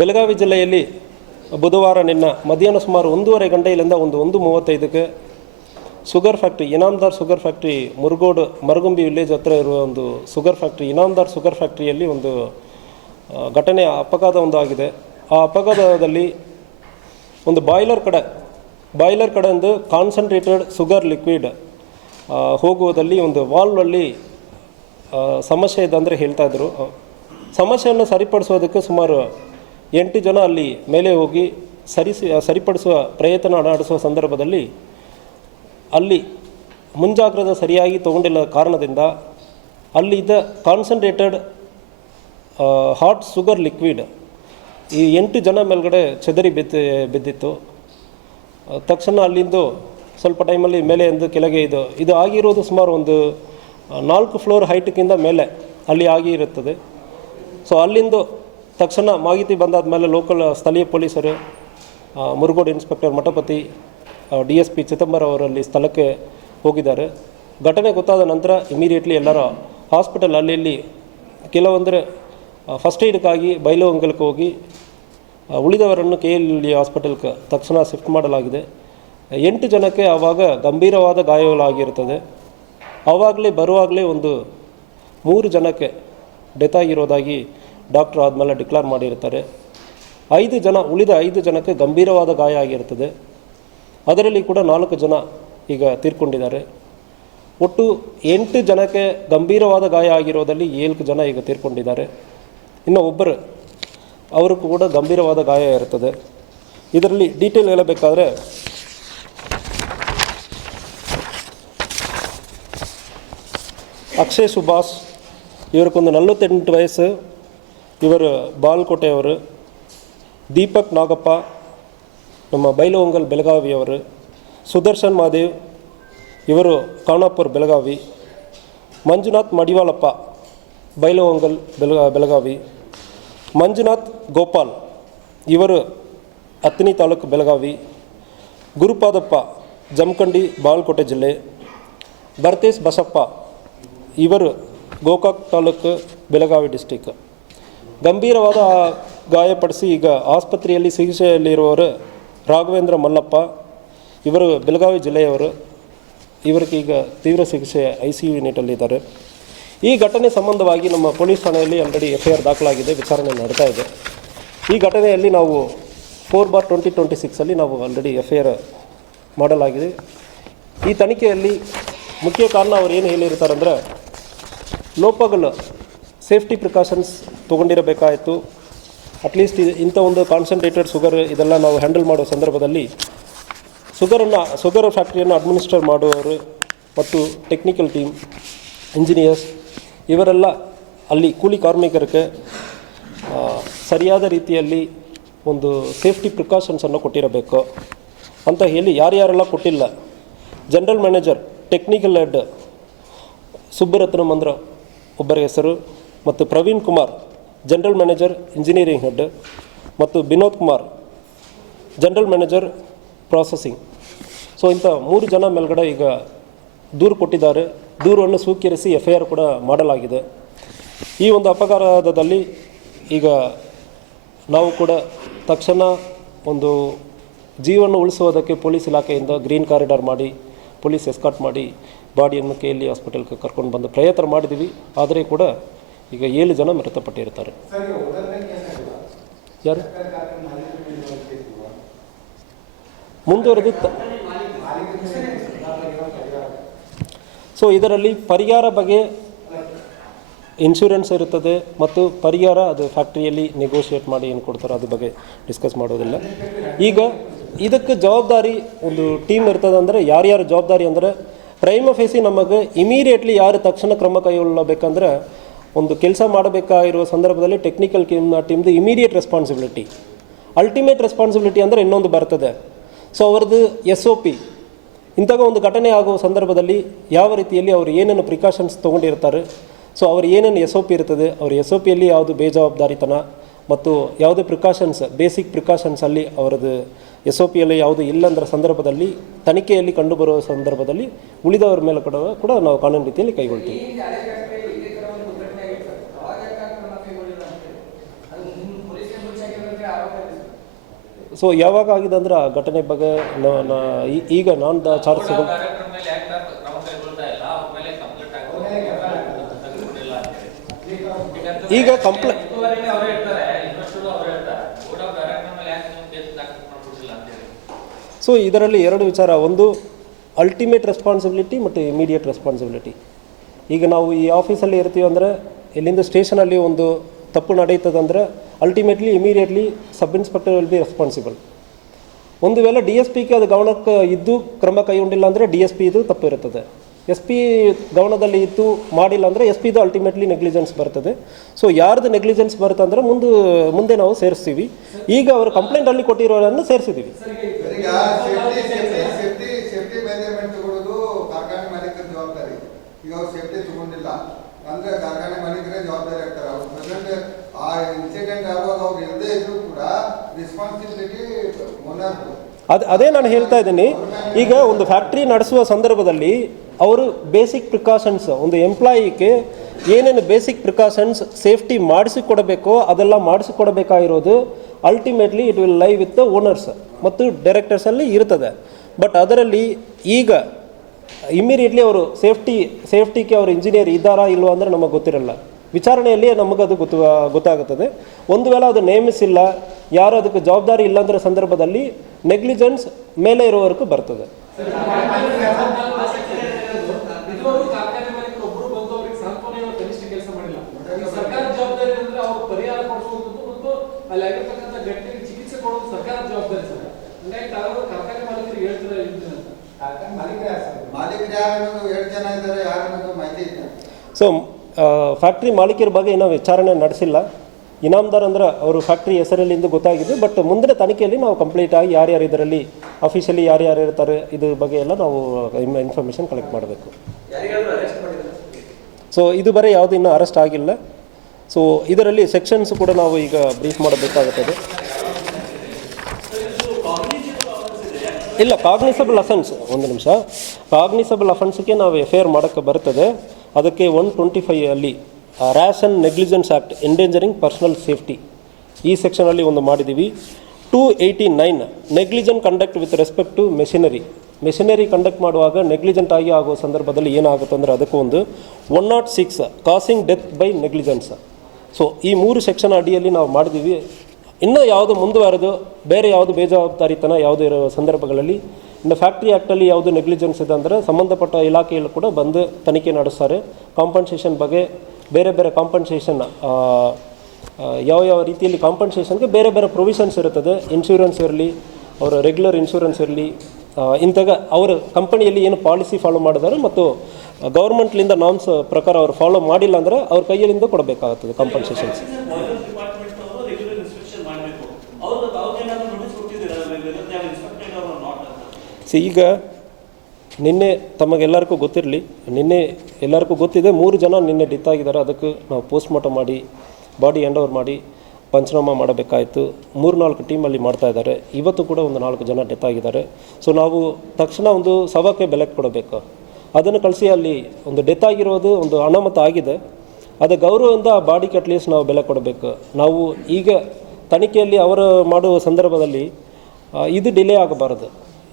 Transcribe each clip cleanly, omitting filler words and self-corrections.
ಬೆಳಗಾವಿ ಜಿಲ್ಲೆಯಲ್ಲಿ ಬುಧವಾರ ಮಧ್ಯಾಹ್ನ ಸುಮಾರು 1:30 ಗಂಟೆಯಿಂದ 1:35ಕ್ಕೆ sugar factory Inamdar sugar factory Murugodu Maragumbi village ಹತ್ರ ಇರುವ ಒಂದು ಶುಗರ್ ಫ್ಯಾಕ್ಟ್ರಿ ಇನಾಮ್ದಾರ್ ಶುಗರ್ ಫ್ಯಾಕ್ಟ್ರಿಯಲ್ಲಿ ಒಂದು ಘಟನೆ ಅಪಘಾತ ಆಗಿದೆ. ಆ ಅಪಘಾತದಲ್ಲಿ ಒಂದು ಬಾಯ್ಲರ್ ಕಡೆಯಿಂದ ಕಾನ್ಸಂಟ್ರೇಟೆಡ್ ಶುಗರ್ ಲಿಕ್ವಿಡ್ ಹೋಗುವುದಲ್ಲಿ ಒಂದು ವಾಲ್ವಲ್ಲಿ ಸಮಸ್ಯೆ ಇದೆ ಅಂದರೆ ಹೇಳ್ತಾಯಿದ್ರು. ಸಮಸ್ಯೆಯನ್ನು ಸರಿಪಡಿಸೋದಕ್ಕೆ ಸುಮಾರು 8 ಜನ ಅಲ್ಲಿ ಮೇಲೆ ಹೋಗಿ ಸರಿಪಡಿಸುವ ಪ್ರಯತ್ನ ನಡೆಸುವ ಸಂದರ್ಭದಲ್ಲಿ ಅಲ್ಲಿ ಮುಂಜಾಗ್ರತೆ ಸರಿಯಾಗಿ ತಗೊಂಡಿಲ್ಲ ಕಾರಣದಿಂದ ಅಲ್ಲಿದ್ದ ಕಾನ್ಸಂಟ್ರೇಟೆಡ್ ಹಾಟ್ ಶುಗರ್ ಲಿಕ್ವಿಡ್ ಈ 8 ಜನ ಮೇಲ್ಗಡೆ ಚೆದರಿ ಬಿದ್ದಿತ್ತು. ತಕ್ಷಣ ಅಲ್ಲಿಂದು ಸ್ವಲ್ಪ ಟೈಮಲ್ಲಿ ಮೇಲೆ ಎಂದು ಕೆಳಗೆ ಇದು ಆಗಿರೋದು ಸುಮಾರು ಒಂದು 4 ಫ್ಲೋರ್ ಹೈಟ್ಗಿಂತ ಮೇಲೆ ಅಲ್ಲಿ ಆಗಿರುತ್ತದೆ. ಸೊ ಅಲ್ಲಿಂದು ತಕ್ಷಣ ಮಾಹಿತಿ ಬಂದಾದ ಮೇಲೆ ಲೋಕಲ್ ಸ್ಥಳೀಯ ಪೊಲೀಸರು ಮುರುಗೋಡು ಇನ್ಸ್ಪೆಕ್ಟರ್ ಮಠಪತಿ DSP ಚಿದಂಬರ ಅವರಲ್ಲಿ ಸ್ಥಳಕ್ಕೆ ಹೋಗಿದ್ದಾರೆ. ಘಟನೆ ಗೊತ್ತಾದ ನಂತರ ಇಮಿಡಿಯೇಟ್ಲಿ ಎಲ್ಲರ ಹಾಸ್ಪಿಟಲ್ ಅಲ್ಲಿ ಕೆಲವೊಂದರೆ ಫಸ್ಟ್ ಏಡ್ಗಾಗಿ ಬೈಲಹೊಂಗಲಕ್ಕೆ ಹೋಗಿ ಉಳಿದವರನ್ನು KLE ಹಾಸ್ಪಿಟಲ್ಗೆ ತಕ್ಷಣ ಶಿಫ್ಟ್ ಮಾಡಲಾಗಿದೆ. 8 ಜನಕ್ಕೆ ಆವಾಗ ಗಂಭೀರವಾದ ಗಾಯಗಳಾಗಿರುತ್ತದೆ. ಆವಾಗಲೇ ಬರುವಾಗಲೇ ಒಂದು 3 ಜನಕ್ಕೆ ಡೆತ್ ಆಗಿರೋದಾಗಿ ಡಾಕ್ಟ್ರು ಆದಮೇಲೆ ಡಿಕ್ಲೇರ್ ಮಾಡಿರ್ತಾರೆ. ಉಳಿದ 5 ಜನಕ್ಕೆ ಗಂಭೀರವಾದ ಗಾಯ ಆಗಿರ್ತದೆ. ಅದರಲ್ಲಿ ಕೂಡ 4 ಜನ ಈಗ ತೀರ್ಕೊಂಡಿದ್ದಾರೆ. ಒಟ್ಟು 8 ಜನಕ್ಕೆ ಗಂಭೀರವಾದ ಗಾಯ ಆಗಿರೋದಲ್ಲಿ 7 ಜನ ಈಗ ತೀರ್ಕೊಂಡಿದ್ದಾರೆ. ಇನ್ನು ಒಬ್ಬರು ಅವರು ಕೂಡ ಗಂಭೀರವಾದ ಗಾಯ ಇರ್ತದೆ. ಇದರಲ್ಲಿ ಡೀಟೇಲ್ ಹೇಳಬೇಕಾದ್ರೆ ಅಕ್ಷಯ್ ಸುಭಾಷ್ ಇವರಿಗೊಂದು 48 ವಯಸ್ಸು, ಇವರು ಬಾಲ್ಕೋಟೆಯವರು. ದೀಪಕ್ ನಾಗಪ್ಪ ನಮ್ಮ ಬೈಲಹೊಂಗಲ್ ಬೆಳಗಾವಿಯವರು. ಸುದರ್ಶನ್ ಮಹಾದೇವ್ ಇವರು ಖಾನಾಪುರ ಬೆಳಗಾವಿ. ಮಂಜುನಾಥ್ ಮಡಿವಾಳಪ್ಪ ಬೈಲಹೊಂಗಲ್ ಬೆಳಗಾವಿ. ಮಂಜುನಾಥ್ ಗೋಪಾಲ್ ಇವರು ಅತ್ನಿ ತಾಲೂಕು ಬೆಳಗಾವಿ. ಗುರುಪಾದಪ್ಪ ಜಮಖಂಡಿ ಬಾಗಲಕೋಟೆ ಜಿಲ್ಲೆ. ಭರತೇಶ್ ಬಸಪ್ಪ ಇವರು ಗೋಕಾಕ್ ತಾಲೂಕು ಬೆಳಗಾವಿ ಡಿಸ್ಟಿಕ್. ಗಂಭೀರವಾದ ಗಾಯಪಡಿಸಿ ಈಗ ಆಸ್ಪತ್ರೆಯಲ್ಲಿ ಚಿಕಿತ್ಸೆಯಲ್ಲಿರುವವರು ರಾಘವೇಂದ್ರ ಮಲ್ಲಪ್ಪ ಇವರು ಬೆಳಗಾವಿ ಜಿಲ್ಲೆಯವರು. ಇವರಿಗೆ ಈಗ ತೀವ್ರ ಚಿಕಿತ್ಸೆ ICU ಯೂನಿಟಲ್ಲಿದ್ದಾರೆ. ಈ ಘಟನೆ ಸಂಬಂಧವಾಗಿ ನಮ್ಮ ಪೊಲೀಸ್ ಠಾಣೆಯಲ್ಲಿ ಆಲ್ರೆಡಿ FIR ದಾಖಲಾಗಿದೆ, ವಿಚಾರಣೆ ನಡೀತಾ ಇದೆ. ಈ ಘಟನೆಯಲ್ಲಿ ನಾವು 4/2026 ನಾವು ಆಲ್ರೆಡಿ FIR ಮಾಡಲಾಗಿದೆ. ಈ ತನಿಖೆಯಲ್ಲಿ ಮುಖ್ಯ ಕಾರಣ ಅವರು ಏನು ಹೇಳಿರ್ತಾರಂದರೆ ಲೋಪಗಳು ಸೇಫ್ಟಿ ಪ್ರಿಕಾಷನ್ಸ್ ತೊಗೊಂಡಿರಬೇಕಾಯಿತು. ಅಟ್ಲೀಸ್ಟ್ ಇಂಥ ಒಂದು ಕಾನ್ಸಂಟ್ರೇಟೆಡ್ ಶುಗರ್ ಇದೆಲ್ಲ ನಾವು ಹ್ಯಾಂಡಲ್ ಮಾಡೋ ಸಂದರ್ಭದಲ್ಲಿ ಶುಗರ್ ಫ್ಯಾಕ್ಟ್ರಿಯನ್ನು ಅಡ್ಮಿನಿಸ್ಟ್ರೇಟ್ ಮಾಡುವವರು ಮತ್ತು ಟೆಕ್ನಿಕಲ್ ಟೀಮ್ ಇಂಜಿನಿಯರ್ಸ್ ಇವರೆಲ್ಲ ಅಲ್ಲಿ ಕೂಲಿ ಕಾರ್ಮಿಕರಿಗೆ ಸರಿಯಾದ ರೀತಿಯಲ್ಲಿ ಒಂದು ಸೇಫ್ಟಿ ಪ್ರಿಕಾಷನ್ಸನ್ನು ಕೊಟ್ಟಿರಬೇಕು ಅಂತ ಹೇಳಿ ಯಾರ್ಯಾರೆಲ್ಲ ಕೊಟ್ಟಿಲ್ಲ, general manager technical head Subbaratna ಮಂದ್ರ ಒಬ್ಬರ ಹೆಸರು, ಮತ್ತು Praveen Kumar general manager engineering head, ಮತ್ತು Vinod Kumar general manager processing. So ಇಂಥ 3 ಜನ ಮೇಲ್ಗಡೆ ಈಗ ದೂರು ಕೊಟ್ಟಿದ್ದಾರೆ. ದೂರನ್ನು ಸ್ವೀಕರಿಸಿ FIR ಕೂಡ ಮಾಡಲಾಗಿದೆ. ಈ ಒಂದು ಅಪಘಾತದಲ್ಲಿ ಈಗ ನಾವು ಕೂಡ ತಕ್ಷಣ ಒಂದು ಜೀವನ ಉಳಿಸುವುದಕ್ಕೆ ಪೊಲೀಸ್ ಇಲಾಖೆಯಿಂದ ಗ್ರೀನ್ ಕಾರಿಡಾರ್ ಮಾಡಿ ಪೊಲೀಸ್ ಎಸ್ಕಾರ್ಟ್ ಮಾಡಿ ಬಾಡಿಯನ್ನು KLE ಹಾಸ್ಪಿಟಲ್ಗೆ ಕರ್ಕೊಂಡು ಬಂದು ಪ್ರಯತ್ನ ಮಾಡಿದ್ದೀವಿ. ಆದರೆ ಕೂಡ ಈಗ 7 ಜನ ಮೃತಪಟ್ಟಿರ್ತಾರೆ. ಯಾರು ಮುಂದುವರೆದು ಸೊ ಇದರಲ್ಲಿ ಪರಿಹಾರ ಬಗ್ಗೆ ಇನ್ಶೂರೆನ್ಸ್ ಇರುತ್ತದೆ ಮತ್ತು ಪರಿಹಾರ ಅದು ಫ್ಯಾಕ್ಟ್ರಿಯಲ್ಲಿ ನೆಗೋಷಿಯೇಟ್ ಮಾಡಿ ಏನು ಕೊಡ್ತಾರೋ ಅದ್ರ ಬಗ್ಗೆ ಡಿಸ್ಕಸ್ ಮಾಡೋದಿಲ್ಲ. ಈಗ ಇದಕ್ಕೆ ಜವಾಬ್ದಾರಿ ಒಂದು ಟೀಮ್ ಇರ್ತದೆ. ಅಂದರೆ ಯಾರ್ಯಾರು ಜವಾಬ್ದಾರಿ ಅಂದರೆ ಪ್ರೈಮ ಫೇಸಿ ನಮಗೆ ಇಮಿಡಿಯೇಟ್ಲಿ ಯಾರು ತಕ್ಷಣ ಕ್ರಮ ಕೈಗೊಳ್ಳಬೇಕಂದ್ರೆ ಒಂದು ಕೆಲಸ ಮಾಡಬೇಕಾಗಿರುವ ಸಂದರ್ಭದಲ್ಲಿ ಟೆಕ್ನಿಕಲ್ ಟೀಮ್ದು ಇಮಿಡಿಯೇಟ್ ರೆಸ್ಪಾನ್ಸಿಬಿಲಿಟಿ, ಅಲ್ಟಿಮೇಟ್ ರೆಸ್ಪಾನ್ಸಿಬಿಲಿಟಿ ಅಂದರೆ ಇನ್ನೊಂದು ಬರ್ತದೆ. ಸೊ ಅವ್ರದ್ದು SOP ಇಂಥಾಗ ಒಂದು ಘಟನೆ ಆಗುವ ಸಂದರ್ಭದಲ್ಲಿ ಯಾವ ರೀತಿಯಲ್ಲಿ ಅವರು ಏನೇನು ಪ್ರಿಕಾಷನ್ಸ್ ತೊಗೊಂಡಿರ್ತಾರೆ, ಸೊ ಅವ್ರು ಏನೇನು SOP ಇರ್ತದೆ, ಅವ್ರ SOPಯಲ್ಲಿ ಯಾವುದು ಬೇಜವಾಬ್ದಾರಿತನ ಮತ್ತು ಯಾವುದೇ ಪ್ರಿಕಾಷನ್ಸ್ ಬೇಸಿಕ್ ಪ್ರಿಕಾಷನ್ಸಲ್ಲಿ ಅವರದ್ದು SOPಯಲ್ಲಿ ಯಾವುದು ಇಲ್ಲಂದ್ರ ಸಂದರ್ಭದಲ್ಲಿ ತನಿಖೆಯಲ್ಲಿ ಕಂಡುಬರುವ ಸಂದರ್ಭದಲ್ಲಿ ಉಳಿದವರ ಮೇಲೆ ಕೂಡ ನಾವು ಕಾನೂನು ರೀತಿಯಲ್ಲಿ ಕೈಗೊಳ್ತೀವಿ. ಸೊ ಯಾವಾಗ ಆಗಿದೆ ಅಂದ್ರೆ ಆ ಘಟನೆ ಬಗ್ಗೆ ಈಗ ನಾನು ಚಾರ್ಜ್ ಈಗ ಕಂಪ್ಲೇಂಟ್ ಸೊ ಇದರಲ್ಲಿ ಎರಡು ವಿಚಾರ, ಒಂದು ಅಲ್ಟಿಮೇಟ್ ರೆಸ್ಪಾನ್ಸಿಬಿಲಿಟಿ ಮತ್ತು ಇಮಿಡಿಯೇಟ್ ರೆಸ್ಪಾನ್ಸಿಬಿಲಿಟಿ. ಈಗ ನಾವು ಈ ಆಫೀಸಲ್ಲಿ ಇರ್ತೀವಿ ಅಂದರೆ ಇಲ್ಲಿಂದ ಸ್ಟೇಷನಲ್ಲಿ ಒಂದು ತಪ್ಪು ನಡೀತದಂದರೆ ultimately immediately sub inspector will be responsible. ಒಂದು ವೇಳೆ ಡಿ ಎಸ್ ಪಿಗೆ ಅದು ಗಮನಕ್ಕೆ ಇದ್ದು ಕ್ರಮ ಕೈಗೊಂಡಿಲ್ಲ ಅಂದರೆ ಡಿ ಎಸ್ ಪಿ ಇದು ತಪ್ಪು ಇರುತ್ತದೆ. ಎಸ್ ಪಿ ಗಮನದಲ್ಲಿ ಇದ್ದು ಮಾಡಿಲ್ಲ ಅಂದರೆ ಎಸ್ ಪಿದು ಅಲ್ಟಿಮೇಟ್ಲಿ ನೆಗ್ಲಿಜೆನ್ಸ್ ಬರ್ತದೆ. ಸೊ ಯಾರ್ದು ನೆಗ್ಲಿಜೆನ್ಸ್ ಬರುತ್ತೆ ಅಂದರೆ ಮುಂದೆ ನಾವು ಸೇರಿಸ್ತೀವಿ. ಈಗ ಅವರು ಕಂಪ್ಲೇಂಟಲ್ಲಿ ಕೊಟ್ಟಿರೋರನ್ನು ಸೇರಿಸಿದ್ದೀವಿ. ಈಗ ಅವ್ರು ಸೇಫ್ಟಿ ತಗೊಂಡಿಲ್ಲ ಅಂದ್ರೆ ಕಾರ್ಖಾನೆ ಮಾಲೀಕರೇ ಜವಾಬ್ದಾರಿ ಆಗ್ತಾರೆ. ಅವ್ರು ಪ್ರೆಸೆಂಟ್ ಆ ಇನ್ಸಿಡೆಂಟ್ ಆಗುವಾಗ ಅವ್ರು ಇಲ್ಲದೇ ಇದ್ರು ಕೂಡ ರೆಸ್ಪಾನ್ಸಿಬಿಲಿಟಿ ಓನರ್ದು. ಅದೇ ನಾನು ಹೇಳ್ತಾ ಇದ್ದೀನಿ. ಈಗ ಒಂದು ಫ್ಯಾಕ್ಟ್ರಿ ನಡೆಸುವ ಸಂದರ್ಭದಲ್ಲಿ ಅವರು ಬೇಸಿಕ್ ಪ್ರಿಕಾಷನ್ಸ್, ಒಂದು ಎಂಪ್ಲಾಯಿಗೆ ಏನೇನು ಬೇಸಿಕ್ ಪ್ರಿಕಾಷನ್ಸ್ ಸೇಫ್ಟಿ ಮಾಡಿಸಿಕೊಡಬೇಕೋ ಅದೆಲ್ಲ ಮಾಡಿಸಿಕೊಡಬೇಕಾಗಿರೋದು ultimately it will lie with the owners ಮತ್ತು ಡೈರೆಕ್ಟರ್ಸಲ್ಲಿ ಇರ್ತದೆ. ಬಟ್ ಅದರಲ್ಲಿ ಈಗ ಇಮಿಡಿಯೇಟ್ಲಿ ಅವರು ಸೇಫ್ಟಿಗೆ ಅವರು ಇಂಜಿನಿಯರ್ ಇದ್ದಾರಾ ಇಲ್ವೋ ಅಂದರೆ ನಮಗೆ ಗೊತ್ತಿರಲ್ಲ. ವಿಚಾರಣೆಯಲ್ಲಿ ನಮಗದು ಗೊತ್ತಾಗುತ್ತದೆ. ಒಂದು ವೇಳೆ ಅದು ನೇಮಿಸಿಲ್ಲ, ಯಾರು ಅದಕ್ಕೆ ಜವಾಬ್ದಾರಿ ಇಲ್ಲಾಂದ್ರೆ ಸಂದರ್ಭದಲ್ಲಿ ನೆಗ್ಲಿಜೆನ್ಸ್ ಮೇಲೆ ಇರೋವರೆಗೂ ಬರ್ತದೆ. ಸೊ ಫ್ಯಾಕ್ಟ್ರಿ ಮಾಲೀಕರ ಬಗ್ಗೆ ಇನ್ನೂ ವಿಚಾರಣೆ ನಡೆಸಿಲ್ಲ. ಇನಾಮದಾರ್ ಅಂದ್ರೆ ಅವರು ಫ್ಯಾಕ್ಟ್ರಿ ಹೆಸರಲ್ಲಿಂದ ಗೊತ್ತಾಗಿದೆ. ಬಟ್ ಮುಂದಿನ ತನಿಖೆಯಲ್ಲಿ ನಾವು ಕಂಪ್ಲೀಟ್ ಆಗಿ ಯಾರ್ಯಾರು ಇದರಲ್ಲಿ ಅಫಿಷಿಯಲಿ ಯಾರ್ಯಾರು ಇರ್ತಾರೆ ಇದ್ರ ಬಗ್ಗೆ ಎಲ್ಲ ನಾವು ಇನ್ಫಾರ್ಮೇಷನ್ ಕಲೆಕ್ಟ್ ಮಾಡಬೇಕು. ಸೊ ಇದು ಬರೀ ಯಾವುದು ಇನ್ನೂ ಅರೆಸ್ಟ್ ಆಗಿಲ್ಲ. ಸೊ ಇದರಲ್ಲಿ ಸೆಕ್ಷನ್ಸ್ ಕೂಡ ನಾವು ಈಗ ಬ್ರೀಫ್ ಮಾಡಬೇಕಾಗುತ್ತದೆ. ಇಲ್ಲ, ಕಾಗ್ನಿಸಬಲ್ ಅಫೆನ್ಸ್, ಒಂದು ನಿಮಿಷ. ಕಾಗ್ನಿಸಬಲ್ ಅಫೆನ್ಸ್ಗೆ ನಾವು FIR ಮಾಡೋಕ್ಕೆ ಬರ್ತದೆ. ಅದಕ್ಕೆ 125 ಅಲ್ಲಿ rash and negligence act, endangering personal safety, ಈ ಸೆಕ್ಷನಲ್ಲಿ ಒಂದು ಮಾಡಿದ್ದೀವಿ. 289 negligent conduct with respect to machinery conduct ಮಾಡುವಾಗ ನೆಗ್ಲಿಜೆಂಟ್ ಆಗಿ ಆಗುವ ಸಂದರ್ಭದಲ್ಲಿ ಏನಾಗುತ್ತೆ ಅಂದರೆ ಅದಕ್ಕೂ ಒಂದು 106 causing death by negligence. So ಈ 3 ಸೆಕ್ಷನ್ ಅಡಿಯಲ್ಲಿ ನಾವು ಮಾಡಿದ್ದೀವಿ. ಇನ್ನೂ ಯಾವುದು ಮುಂದುವರೆದು ಬೇರೆ ಯಾವುದು ಬೇಜವಾಬ್ದಾರಿತನ ಯಾವುದು ಇರೋ ಸಂದರ್ಭಗಳಲ್ಲಿ ಇನ್ನು ಫ್ಯಾಕ್ಟ್ರಿ ಆ್ಯಕ್ಟಲ್ಲಿ ಯಾವುದು ನೆಗ್ಲಿಜೆನ್ಸ್ ಇದೆ ಅಂದರೆ ಸಂಬಂಧಪಟ್ಟ ಇಲಾಖೆಯಲ್ಲಿ ಕೂಡ ಬಂದು ತನಿಖೆ ನಡೆಸ್ತಾರೆ. ಕಾಂಪನ್ಸೇಷನ್ ಬಗ್ಗೆ ಬೇರೆ ಬೇರೆ ಕಾಂಪನ್ಸೇಷನ್ ಯಾವ ರೀತಿಯಲ್ಲಿ ಕಾಂಪನ್ಸೇಷನ್ಗೆ ಬೇರೆ ಬೇರೆ ಪ್ರೊವಿಷನ್ಸ್ ಇರುತ್ತದೆ. ಇನ್ಶೂರೆನ್ಸ್ ಇರಲಿ, ಅವರ ರೆಗ್ಯುಲರ್ ಇನ್ಶೂರೆನ್ಸ್ ಇರಲಿ, ಇಂಥಾಗ ಅವರ ಕಂಪನಿಯಲ್ಲಿ ಏನು ಪಾಲಿಸಿ ಫಾಲೋ ಮಾಡಿದ್ದಾರೆ ಮತ್ತು ಗೌರ್ಮೆಂಟ್ಲಿಂದ ನಾರ್ಮ್ಸ್ ಪ್ರಕಾರ ಅವರು ಫಾಲೋ ಮಾಡಿಲ್ಲ ಅಂದರೆ ಅವ್ರ ಕೈಯಲ್ಲಿಂದ ಕೊಡಬೇಕಾಗುತ್ತದೆ ಕಾಂಪನ್ಸೇಷನ್ಸ್. ಈಗ ನಿನ್ನೆ ತಮಗೆಲ್ಲರಿಗೂ ಗೊತ್ತಿರಲಿ, ನಿನ್ನೆ ಎಲ್ಲರಿಗೂ ಗೊತ್ತಿದೆ 3 ಜನ ನಿನ್ನೆ ಡೆತ್ ಆಗಿದ್ದಾರೆ. ಅದಕ್ಕೆ ನಾವು ಪೋಸ್ಟ್ ಮಾರ್ಟಮ್ ಮಾಡಿ ಬಾಡಿ ಹ್ಯಾಂಡ್ ಓವರ್ ಮಾಡಿ ಪಂಚನಾಮ ಮಾಡಬೇಕಾಯಿತು. 3-4 ಟೀಮಲ್ಲಿ ಮಾಡ್ತಾಯಿದ್ದಾರೆ. ಇವತ್ತು ಕೂಡ ಒಂದು 4 ಜನ ಡೆತ್ ಆಗಿದ್ದಾರೆ. ಸೊ ನಾವು ತಕ್ಷಣ ಒಂದು ಶವಕ್ಕೆ ಬೆಲೆ ಕೊಡಬೇಕು. ಅದನ್ನು ಕಳಿಸಿ ಅಲ್ಲಿ ಒಂದು ಡೆತ್ ಆಗಿರೋದು ಒಂದು ಅನಾಮತ ಆಗಿದೆ, ಅದು ಗೌರವದಿಂದ ಆ ಬಾಡಿಗೆ ಅಟ್ಲೀಸ್ಟ್ ನಾವು ಬೆಲೆ ಕೊಡಬೇಕು. ನಾವು ಈಗ ತನಿಖೆಯಲ್ಲಿ ಅವರು ಮಾಡುವ ಸಂದರ್ಭದಲ್ಲಿ ಇದು ಡಿಲೇ ಆಗಬಾರದು.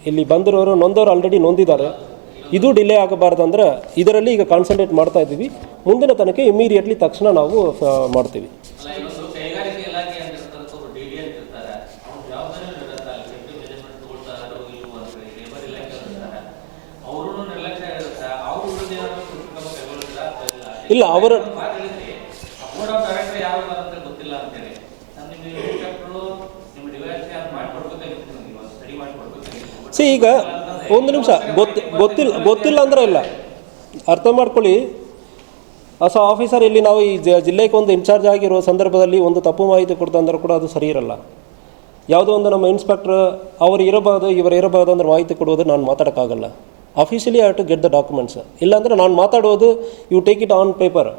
ಇಲ್ಲಿ ಬಂದಿರೋರು ನೊಂದವರು ಆಲ್ರೆಡಿ ನೊಂದಿದ್ದಾರೆ, ಇದು ಡಿಲೇ ಆಗಬಾರ್ದು ಅಂದರೆ ಇದರಲ್ಲಿ ಈಗ ಕಾನ್ಸಂಟ್ರೇಟ್ ಮಾಡ್ತಾ ಇದ್ದೀವಿ. ಮುಂದಿನ ತನಿಖೆ ಇಮಿಡಿಯೇಟ್ಲಿ ತಕ್ಷಣ ನಾವು ಮಾಡ್ತೀವಿ. ಇಲ್ಲ, ಅವರ ಈಗ ಒಂದು ನಿಮಿಷ ಗೊತ್ತಿಲ್ಲ ಅಂದರೆ ಇಲ್ಲ, ಅರ್ಥ ಮಾಡ್ಕೊಳ್ಳಿ. ಹೊಸ ಆಫೀಸರ್ ಇಲ್ಲಿ ನಾವು ಈ ಜಿಲ್ಲೆಗೆ ಒಂದು ಇನ್ಚಾರ್ಜ್ ಆಗಿರೋ ಸಂದರ್ಭದಲ್ಲಿ ಒಂದು ತಪ್ಪು ಮಾಹಿತಿ ಕೊಡ್ತಂದ್ರೆ ಕೂಡ ಅದು ಸರಿ ಇರಲ್ಲ. ಯಾವುದೋ ಒಂದು ನಮ್ಮ ಇನ್ಸ್ಪೆಕ್ಟ್ರ್ ಅವರು ಇರಬಹುದು ಇವರು ಇರಬಹುದು ಅಂದ್ರೆ ಮಾಹಿತಿ ಕೊಡುವುದು ನಾನು ಮಾತಾಡೋಕ್ಕಾಗಲ್ಲ. Officially I have to get the documents. ಇಲ್ಲಾಂದರೆ ನಾನು ಮಾತಾಡೋದು you take it on paper.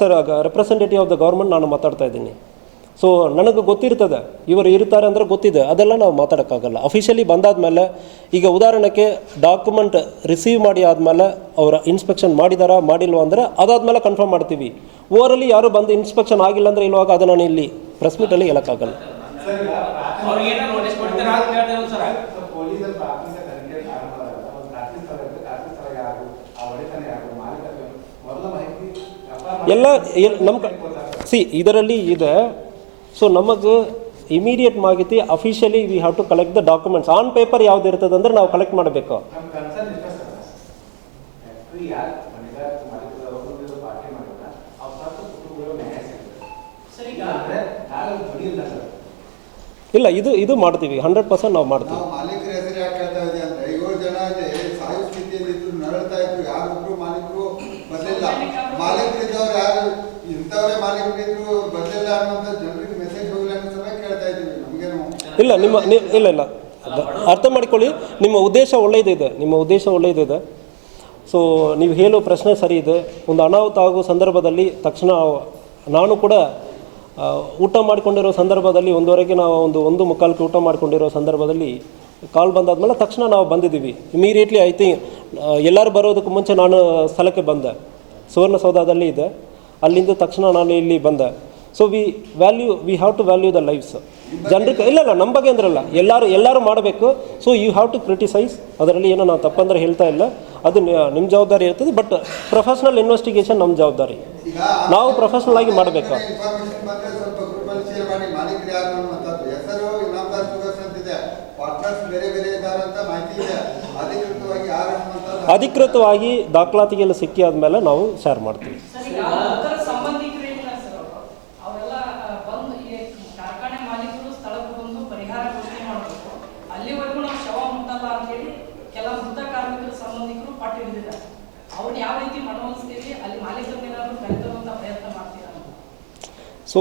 Sir, representative of the government ನಾನು ಮಾತಾಡ್ತಾ ಇದ್ದೀನಿ. ಸೊ ನನಗೆ ಗೊತ್ತಿರ್ತದೆ ಇವರು ಇರ್ತಾರೆ ಅಂದರೆ ಗೊತ್ತಿದೆ, ಅದೆಲ್ಲ ನಾವು ಮಾತಾಡೋಕ್ಕಾಗಲ್ಲ. ಅಫಿಷಿಯಲಿ ಬಂದಾದಮೇಲೆ ಈಗ ಉದಾಹರಣೆಗೆ ಡಾಕ್ಯುಮೆಂಟ್ ರಿಸೀವ್ ಮಾಡಿ ಆದಮೇಲೆ ಅವರ ಇನ್ಸ್ಪೆಕ್ಷನ್ ಮಾಡಿದಾರಾ ಮಾಡಿಲ್ವ ಅಂದರೆ ಅದಾದಮೇಲೆ ಕನ್ಫರ್ಮ್ ಮಾಡ್ತೀವಿ. ಓವರಲ್ಲಿ ಯಾರು ಬಂದು ಇನ್ಸ್ಪೆಕ್ಷನ್ ಆಗಿಲ್ಲ ಅಂದರೆ ಇಲ್ವಾಗ ಅದು ನಾನು ಇಲ್ಲಿ ಪ್ರೆಸ್ ಮೀಟಲ್ಲಿ ಹೇಳೋಕ್ಕಾಗಲ್ಲ. ಎಲ್ಲ ನಮ್ಮ ಇದರಲ್ಲಿ ಇದೆ. ಸೊ ನಮಗೆ ಇಮಿಡಿಯೇಟ್ ಮಾಹಿತಿ officially we have to collect the documents on paper ಯಾವ್ದು ಇರ್ತದೆ ಅಂದ್ರೆ ನಾವು ಕಲೆಕ್ಟ್ ಮಾಡಬೇಕು. ಇಲ್ಲ, ಇದು ಮಾಡ್ತೀವಿ, 100% ನಾವು ಮಾಡ್ತೀವಿ. ಮಾಲೀಕರ ಹೆಸರು ಯಾಕೆ ಕೇಳ್ತಾ ಇದೆ ಅಂದ್ರೆ 7 ಜನ ಸಾಯು ಸ್ಥಿತಿಯಲ್ಲಿ ಇದ್ರು, ನರಳ್ತಾ ಇದ್ರು, ಯಾರೊಬ್ರು ಮಾಲೀಕರು ಬರ್ಲಿಲ್ಲ. ಮಾಲೀಕರಿದ್ದವ್ರು ಯಾರು ಇಂಥವರೇ ಮಾಲೀಕರಿದ್ರು ಬರ್ಲಿಲ್ಲ ಅನ್ನೋಂಥ ಜನರಿಗೆ ಮೆಸೇಜ್ ಹೋಗಿಲ್ಲ ಅನ್ನೋ ಸಲ ಕೇಳ್ತಾ ಇದ್ದೀವಿ. ನಮಗೇನು ಇಲ್ಲ ಅರ್ಥ ಮಾಡ್ಕೊಳ್ಳಿ, ನಿಮ್ಮ ಉದ್ದೇಶ ಒಳ್ಳೆಯದಿದೆ. ಸೊ ನೀವು ಹೇಳೋ ಪ್ರಶ್ನೆ ಸರಿ ಇದೆ. ಒಂದು ಅನಾಹುತ ಆಗೋ ಸಂದರ್ಭದಲ್ಲಿ ತಕ್ಷಣ ನಾನು ಕೂಡ ಊಟ ಮಾಡಿಕೊಂಡಿರೋ ಸಂದರ್ಭದಲ್ಲಿ 1:15 ನಾವು 1:45 ಊಟ ಮಾಡಿಕೊಂಡಿರೋ ಸಂದರ್ಭದಲ್ಲಿ ಕಾಲ್ ಬಂದಾದ್ಮೇಲೆ ತಕ್ಷಣ ನಾವು ಬಂದಿದ್ದೀವಿ. ಇಮಿಡಿಯೇಟ್ಲಿ ಐ ಥಿಂಕ್ ಎಲ್ಲರೂ ಬರೋದಕ್ಕೆ ಮುಂಚೆ ನಾನು ಸ್ಥಳಕ್ಕೆ ಬಂದೆ. ಸುವರ್ಣಸೌಧದಲ್ಲಿ ಇದೆ, ಅಲ್ಲಿಂದ ತಕ್ಷಣ ನಾನು ಇಲ್ಲಿ ಬಂದೆ. So we have to value the lifes. ಜನರಿಗೆ ಇಲ್ಲ ನಮ್ಮ ಬಗ್ಗೆ ಅಂದ್ರಲ್ಲ, ಎಲ್ಲರೂ ಮಾಡಬೇಕು. So you have to criticise. ಅದರಲ್ಲಿ ಏನೋ ನಾವು ತಪ್ಪಂದ್ರೆ ಹೇಳ್ತಾ ಇಲ್ಲ, ಅದು ನಿಮ್ಮ ಜವಾಬ್ದಾರಿ ಇರ್ತದೆ. ಬಟ್ ಪ್ರೊಫೆಷನಲ್ ಇನ್ವೆಸ್ಟಿಗೇಷನ್ ನಮ್ಮ ಜವಾಬ್ದಾರಿ, ನಾವು ಪ್ರೊಫೆಷನಲ್ ಆಗಿ ಮಾಡಬೇಕು. ಅಧಿಕೃತವಾಗಿ ದಾಖಲಾತಿಗೆಲ್ಲ ಸಿಕ್ಕಿ ಆದಮೇಲೆ ನಾವು ಶೇರ್ ಮಾಡ್ತೀವಿ. ಸೊ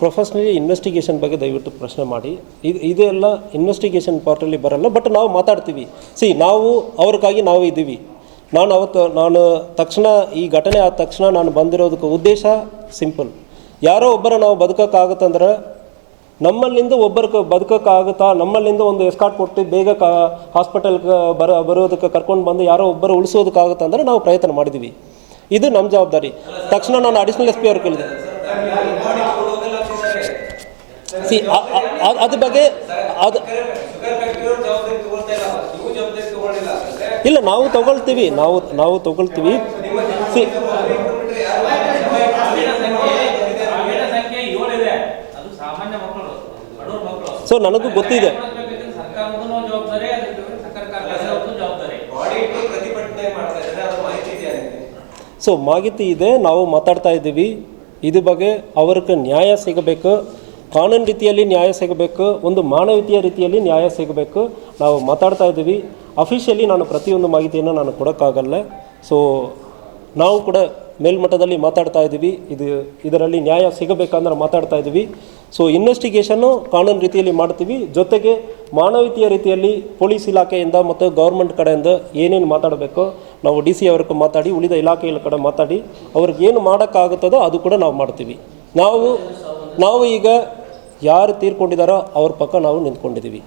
ಪ್ರೊಫೆಷ್ನಲಿ ಇನ್ವೆಸ್ಟಿಗೇಷನ್ ಬಗ್ಗೆ ದಯವಿಟ್ಟು ಪ್ರಶ್ನೆ ಮಾಡಿ. ಇದೆಲ್ಲ ಇನ್ವೆಸ್ಟಿಗೇಷನ್ ಪಾರ್ಟಲ್ಲಿ ಬರಲ್ಲ, ಬಟ್ ನಾವು ಮಾತಾಡ್ತೀವಿ. ನಾವು ಅವ್ರಿಗಾಗಿ ನಾವು ಇದ್ದೀವಿ. ನಾನು ತಕ್ಷಣ ಈ ಘಟನೆ ಆದ ತಕ್ಷಣ ನಾನು ಬಂದಿರೋದಕ್ಕೆ ಉದ್ದೇಶ ಸಿಂಪಲ್. ಯಾರೋ ಒಬ್ಬರ ನಾವು ಬದುಕೋಕ್ಕಾಗುತ್ತಂದ್ರೆ ನಮ್ಮಲ್ಲಿಂದ ಒಬ್ಬರಿಗೆ ಬದುಕೋಕ್ಕಾಗುತ್ತಾ, ನಮ್ಮಲ್ಲಿಂದ ಒಂದು ಎಸ್ಕಾರ್ಟ್ ಕೊಟ್ಟು ಬೇಗ ಹಾಸ್ಪಿಟಲ್ಗೆ ಬರೋದಕ್ಕೆ ಕರ್ಕೊಂಡು ಬಂದು ಯಾರೋ ಒಬ್ಬರು ಉಳಿಸೋದಕ್ಕಾಗುತ್ತೆ ಅಂದರೆ ನಾವು ಪ್ರಯತ್ನ ಮಾಡಿದ್ದೀವಿ. ಇದು ನಮ್ಮ ಜವಾಬ್ದಾರಿ. ತಕ್ಷಣ ನಾನು ಅಡಿಷನಲ್ SP ಅವ್ರು ಕೇಳಿದೆ. ಅದ್ರ ಬಗ್ಗೆ ಇಲ್ಲ, ನಾವು ತಗೊಳ್ತೀವಿ. ಸೊ ನನಗೂ ಗೊತ್ತಿದೆ. ಸೊ ಮಾಹಿತಿ ಇದೆ, ನಾವು ಮಾತಾಡ್ತಾ ಇದ್ದೀವಿ. ಇದ್ರ ಬಗ್ಗೆ ಅವ್ರಿಗೆ ನ್ಯಾಯ ಸಿಗಬೇಕು, ಕಾನೂನು ರೀತಿಯಲ್ಲಿ ನ್ಯಾಯ ಸಿಗಬೇಕು, ಒಂದು ಮಾನವೀಯತೆಯ ರೀತಿಯಲ್ಲಿ ನ್ಯಾಯ ಸಿಗಬೇಕು. ನಾವು ಮಾತಾಡ್ತಾ ಇದ್ದೀವಿ. ಅಫಿಷಿಯಲಿ ನಾನು ಪ್ರತಿಯೊಂದು ಮಾಹಿತಿಯನ್ನು ನಾನು ಕೊಡೋಕ್ಕಾಗಲ್ಲ. ಸೊ ನಾವು ಕೂಡ ಮೇಲ್ಮಟ್ಟದಲ್ಲಿ ಮಾತಾಡ್ತಾ ಇದ್ದೀವಿ. ಇದರಲ್ಲಿ ನ್ಯಾಯ ಸಿಗಬೇಕಂದ್ರೆ ಮಾತಾಡ್ತಾ ಇದ್ದೀವಿ. ಸೊ ಇನ್ವೆಸ್ಟಿಗೇಷನ್ನು ಕಾನೂನು ರೀತಿಯಲ್ಲಿ ಮಾಡ್ತೀವಿ. ಜೊತೆಗೆ ಮಾನವೀಯತೆಯ ರೀತಿಯಲ್ಲಿ ಪೊಲೀಸ್ ಇಲಾಖೆಯಿಂದ ಮತ್ತು ಗೌರ್ಮೆಂಟ್ ಕಡೆಯಿಂದ ಏನೇನು ಮಾತಾಡಬೇಕು ನಾವು DC ಅವ್ರಿಗೆ ಮಾತಾಡಿ, ಉಳಿದ ಇಲಾಖೆಗಳ ಕಡೆ ಮಾತಾಡಿ ಅವ್ರಿಗೆ ಏನು ಮಾಡೋಕ್ಕಾಗುತ್ತದೋ ಅದು ಕೂಡ ನಾವು ಮಾಡ್ತೀವಿ. ನಾವು ಈಗ ಯಾರು ತೀರ್ಕೊಂಡಿದ್ದಾರೋ ಅವ್ರ ಪಕ್ಕ ನಾವು ನಿಂತ್ಕೊಂಡಿದ್ದೀವಿ.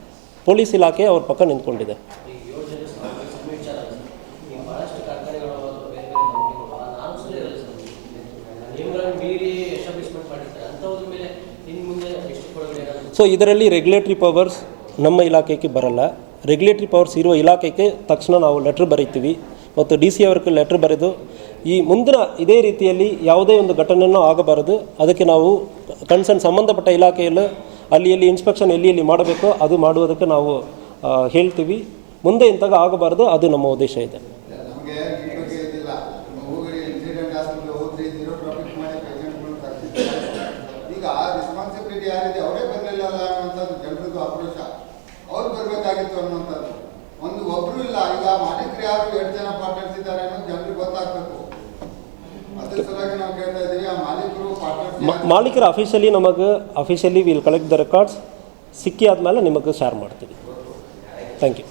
ಪೊಲೀಸ್ ಇಲಾಖೆ ಅವ್ರ ಪಕ್ಕ ನಿಂತ್ಕೊಂಡಿದೆ. ಸೊ ಇದರಲ್ಲಿ ರೆಗ್ಯುಲೇಟರಿ ಪವರ್ಸ್ ನಮ್ಮ ಇಲಾಖೆಗೆ ಬರಲ್ಲ. ರೆಗ್ಯುಲೇಟರಿ ಪವರ್ಸ್ ಇರುವ ಇಲಾಖೆಗೆ ತಕ್ಷಣ ನಾವು ಲೆಟ್ರ್ ಬರೀತೀವಿ ಮತ್ತು DC ಅವ್ರಿಗೆ ಲೆಟ್ರ್ ಬರೆದು ಈ ಮುಂದಿನ ಇದೇ ರೀತಿಯಲ್ಲಿ ಯಾವುದೇ ಒಂದು ಘಟನೆಯೂ ಆಗಬಾರದು. ಅದಕ್ಕೆ ನಾವು ಕನ್ಸರ್ನ್ ಸಂಬಂಧಪಟ್ಟ ಇಲಾಖೆಯಲ್ಲಿ ಅಲ್ಲಿ ಇನ್ಸ್ಪೆಕ್ಷನ್ ಎಲ್ಲಿ ಮಾಡಬೇಕು ಅದು ಮಾಡುವುದಕ್ಕೆ ನಾವು ಹೇಳ್ತೀವಿ. ಮುಂದೆ ಇಂತಾಗ ಆಗಬಾರ್ದು, ಅದು ನಮ್ಮ ಉದ್ದೇಶ ಇದೆ. ಅವ್ರು ಬರಬೇಕಾಗಿತ್ತು ಅನ್ನುವಂಥದ್ದು ಒಬ್ರು ಇಲ್ಲ. ಈಗ ಮಾಲೀಕರು ಯಾರು 8 ಜನ ಪಾರ್ಟ್ನರ್ಸ್ ಇದ್ದಾರೆ ಅನ್ನೋದು ಜನರಿಗೆ ಗೊತ್ತಾಗಬೇಕು. ಅದ್ರ ಸಲುವಾಗಿ ನಾವು ಕೇಳ್ತಾ ಇದ್ದೀವಿ, ಆ ಮಾಲೀಕರು officially will collect the records. ಸಿಕ್ಕಿ ಆದಮೇಲೆ ನಿಮಗೆ ಶೇರ್ ಮಾಡ್ತೀವಿ. Thank you.